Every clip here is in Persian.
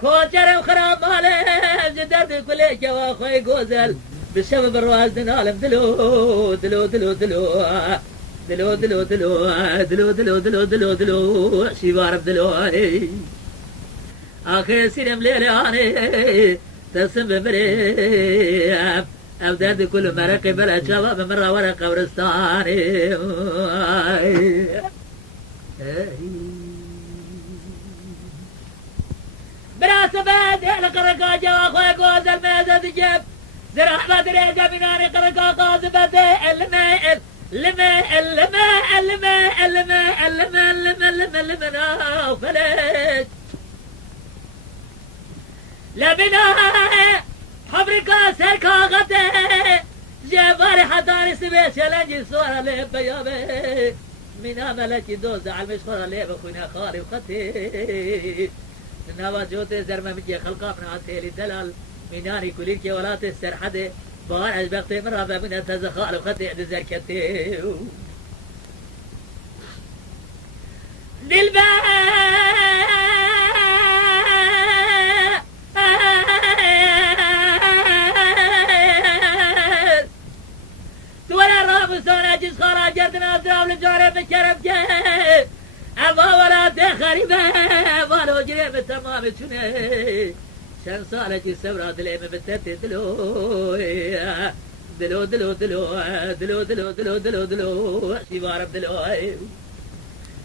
كوجر وخراب ماله جدرت كل جوا خوي جوزل بسبب الراس دنالم دلو دلو دلو دلو دلو دلو دلو دلو دلو دلو دلو دلو شبارب دلو آخر سينم ليلاني تسم بمريم أبداد كل مرق بلا شباب مرة ورا قبرستاني براس بعد القرقا جوا خوي جوز الميزة جيب زرع بدري جبناني قرقا قاذبة الماء الماء الماء الماء الماء الماء الماء الماء فلت لبنا حبركا سركا غته جبار حضاري سبيش لنجي صورة لب يابي من عملك دوز على المشخورة لب خونا خاري وختي نوا جوتي زرمة مجي خلقا من عسيلي دلال مناني كليك ولات السرحدة بار عجبقتي من رابع من التزخال وختي عند زركتي للباء تولى الراب سونا جس خراجتنا دراب لجاري بكرم جي أبا ولا تخريبه والو جريب تمام تشني شن صالة السبرة دليم بتتي دلو دلو دلو دلو دلو دلو دلو دلو دلو شبارب دلو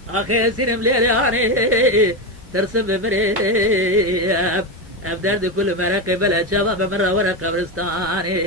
آخر سينم ليلاني ترسم بمريب أبداد كل مرق بلا شباب مرة ورا قبرستاني